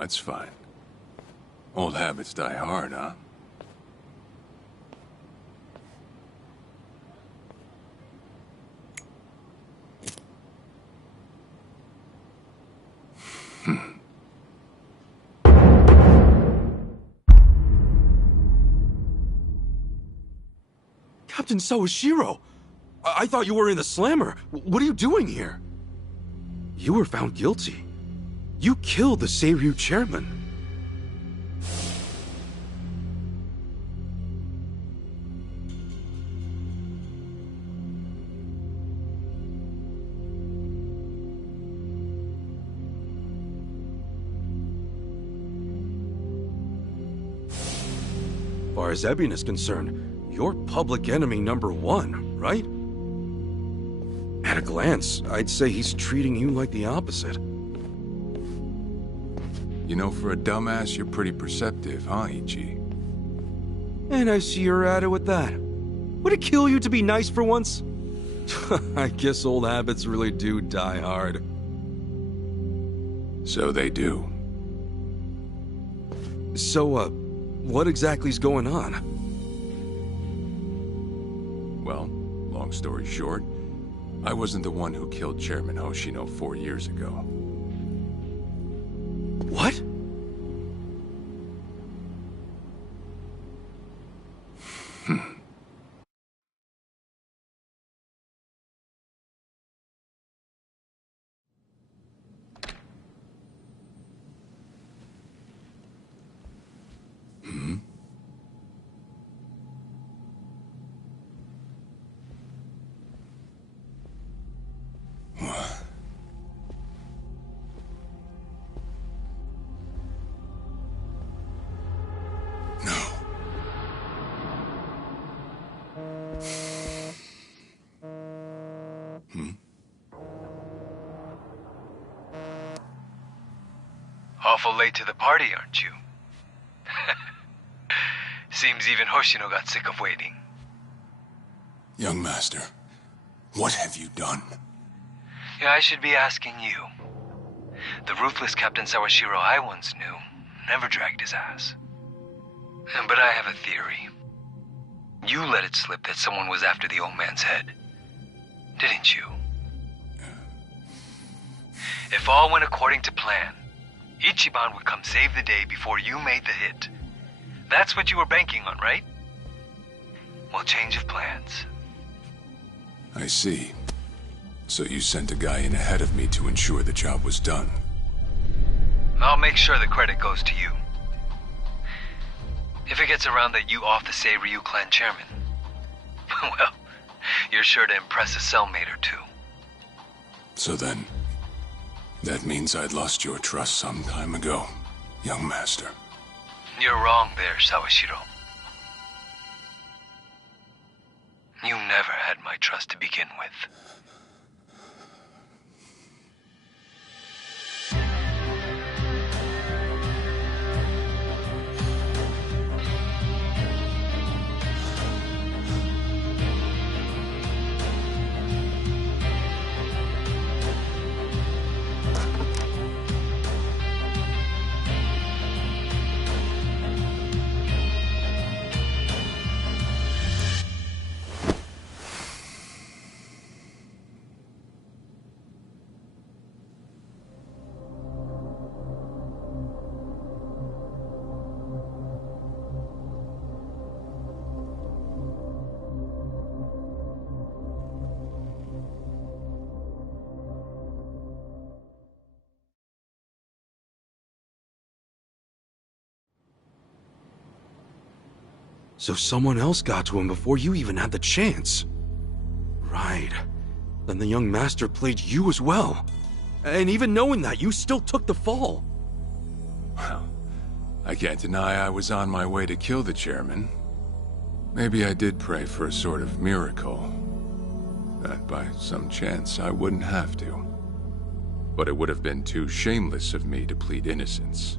No, it's fine. Old habits die hard, huh? Captain Sawashiro! I thought you were in the slammer. What are you doing here? You were found guilty. You killed the Ch.2 chairman. As far as Ebion is concerned, you're public enemy #1, right? At a glance, I'd say he's treating you like the opposite. You know, for a dumbass, you're pretty perceptive, huh, Ichi? And I see you're at it with that. Would it kill you to be nice for once? I guess old habits really do die hard. So they do. So, what exactly's going on? Well, long story short, I wasn't the one who killed Chairman Hoshino 4 years ago. What? Awful late to the party, aren't you? Seems even Hoshino got sick of waiting. Young master, what have you done? Yeah, I should be asking you. The ruthless Captain Sawashiro I once knew never dragged his ass. But I have a theory. You let it slip that someone was after the old man's head, didn't you? If all went according to plan, Ichiban would come save the day before you made the hit. That's what you were banking on, right? Well, change of plans. I see. So you sent a guy in ahead of me to ensure the job was done. I'll make sure the credit goes to you. If it gets around that you off the Seiryu clan chairman, well, you're sure to impress a cellmate or two. So then, that means I'd lost your trust some time ago, young master. You're wrong there, Sawashiro. You never had my trust to begin with. So someone else got to him before you even had the chance. Right. Then the young master played you as well. And even knowing that, you still took the fall. Well, I can't deny I was on my way to kill the chairman. Maybe I did pray for a sort of miracle. That by some chance I wouldn't have to. But it would have been too shameless of me to plead innocence.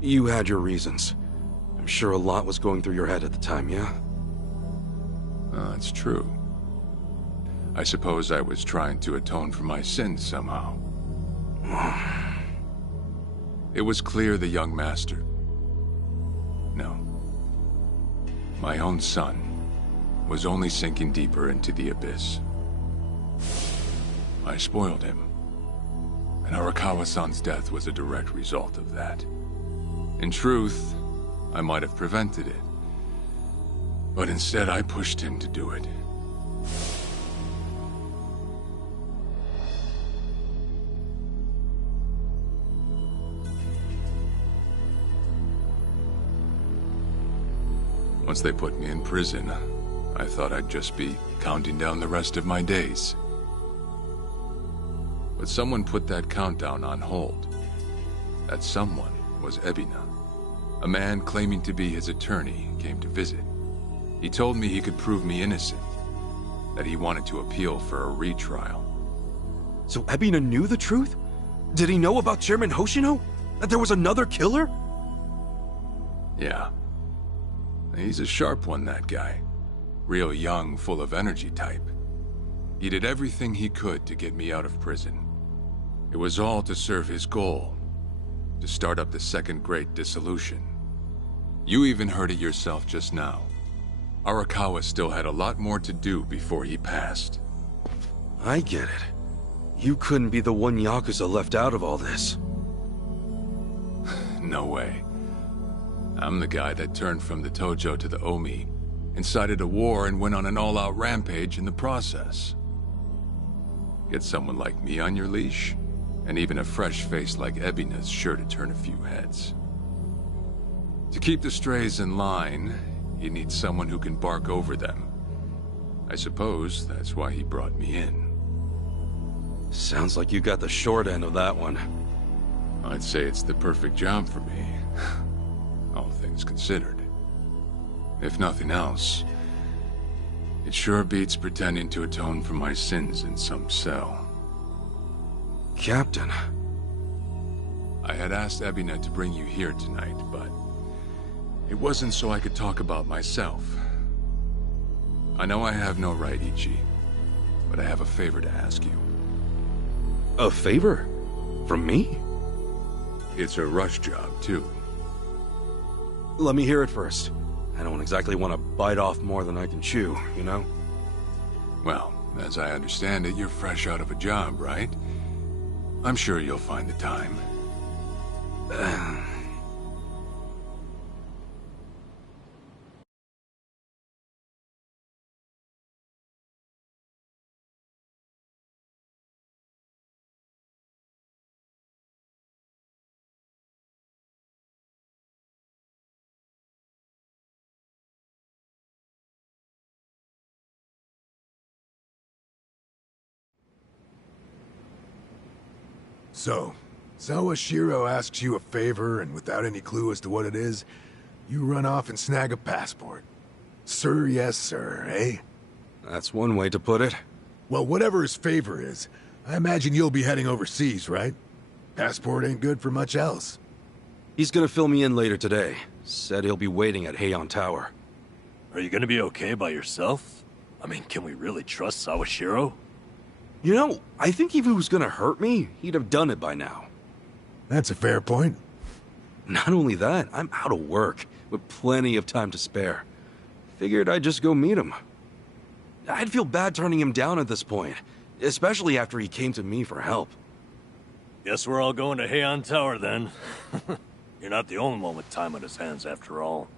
You had your reasons. I'm sure a lot was going through your head at the time, yeah? That's true. I suppose I was trying to atone for my sins somehow. It was clear the young master... No. My own son was only sinking deeper into the abyss. I spoiled him. And Arakawa-san's death was a direct result of that. In truth, I might have prevented it. But instead, I pushed him to do it. Once they put me in prison, I thought I'd just be counting down the rest of my days. But someone put that countdown on hold. That someone was Ebina. A man claiming to be his attorney came to visit. He told me he could prove me innocent, that he wanted to appeal for a retrial. So Ebina knew the truth? Did he know about Chairman Hoshino? That there was another killer? Yeah. He's a sharp one, that guy. Real young, full of energy type. He did everything he could to get me out of prison. It was all to serve his goal, to start up the Second Great Dissolution. You even heard it yourself just now. Arakawa still had a lot more to do before he passed. I get it. You couldn't be the one Yakuza left out of all this. No way. I'm the guy that turned from the Tojo to the Omi, incited a war and went on an all-out rampage in the process. Get someone like me on your leash, and even a fresh face like Ebina's sure to turn a few heads. To keep the strays in line, you need someone who can bark over them. I suppose that's why he brought me in. Sounds like you got the short end of that one. I'd say it's the perfect job for me, all things considered. If nothing else, it sure beats pretending to atone for my sins in some cell. Captain. I had asked Ebina to bring you here tonight, but it wasn't so I could talk about myself. I know I have no right, Ichi, but I have a favor to ask you. A favor? From me? It's a rush job, too. Let me hear it first. I don't exactly want to bite off more than I can chew, you know? Well, as I understand it, you're fresh out of a job, right? I'm sure you'll find the time. So, Sawashiro asks you a favor, and without any clue as to what it is, you run off and snag a passport. Sir, yes, sir, eh? That's one way to put it. Well, whatever his favor is, I imagine you'll be heading overseas, right? Passport ain't good for much else. He's gonna fill me in later today. Said he'll be waiting at Heian Tower. Are you gonna be okay by yourself? I mean, can we really trust Sawashiro? You know, I think if he was gonna hurt me, he'd have done it by now. That's a fair point. Not only that, I'm out of work, with plenty of time to spare. Figured I'd just go meet him. I'd feel bad turning him down at this point, especially after he came to me for help. Guess we're all going to Heian Tower then. You're not the only one with time on his hands after all.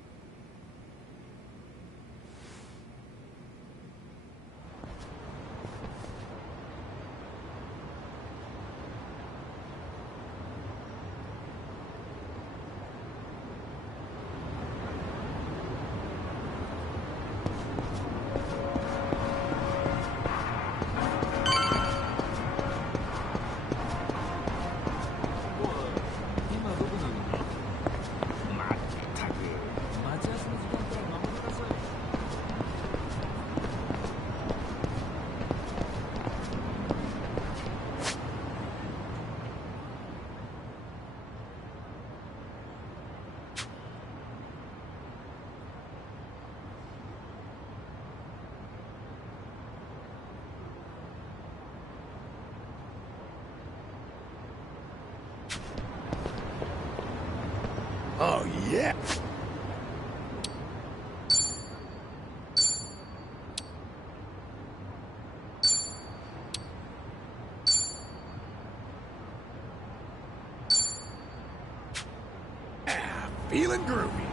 Yeah. Feeling groovy.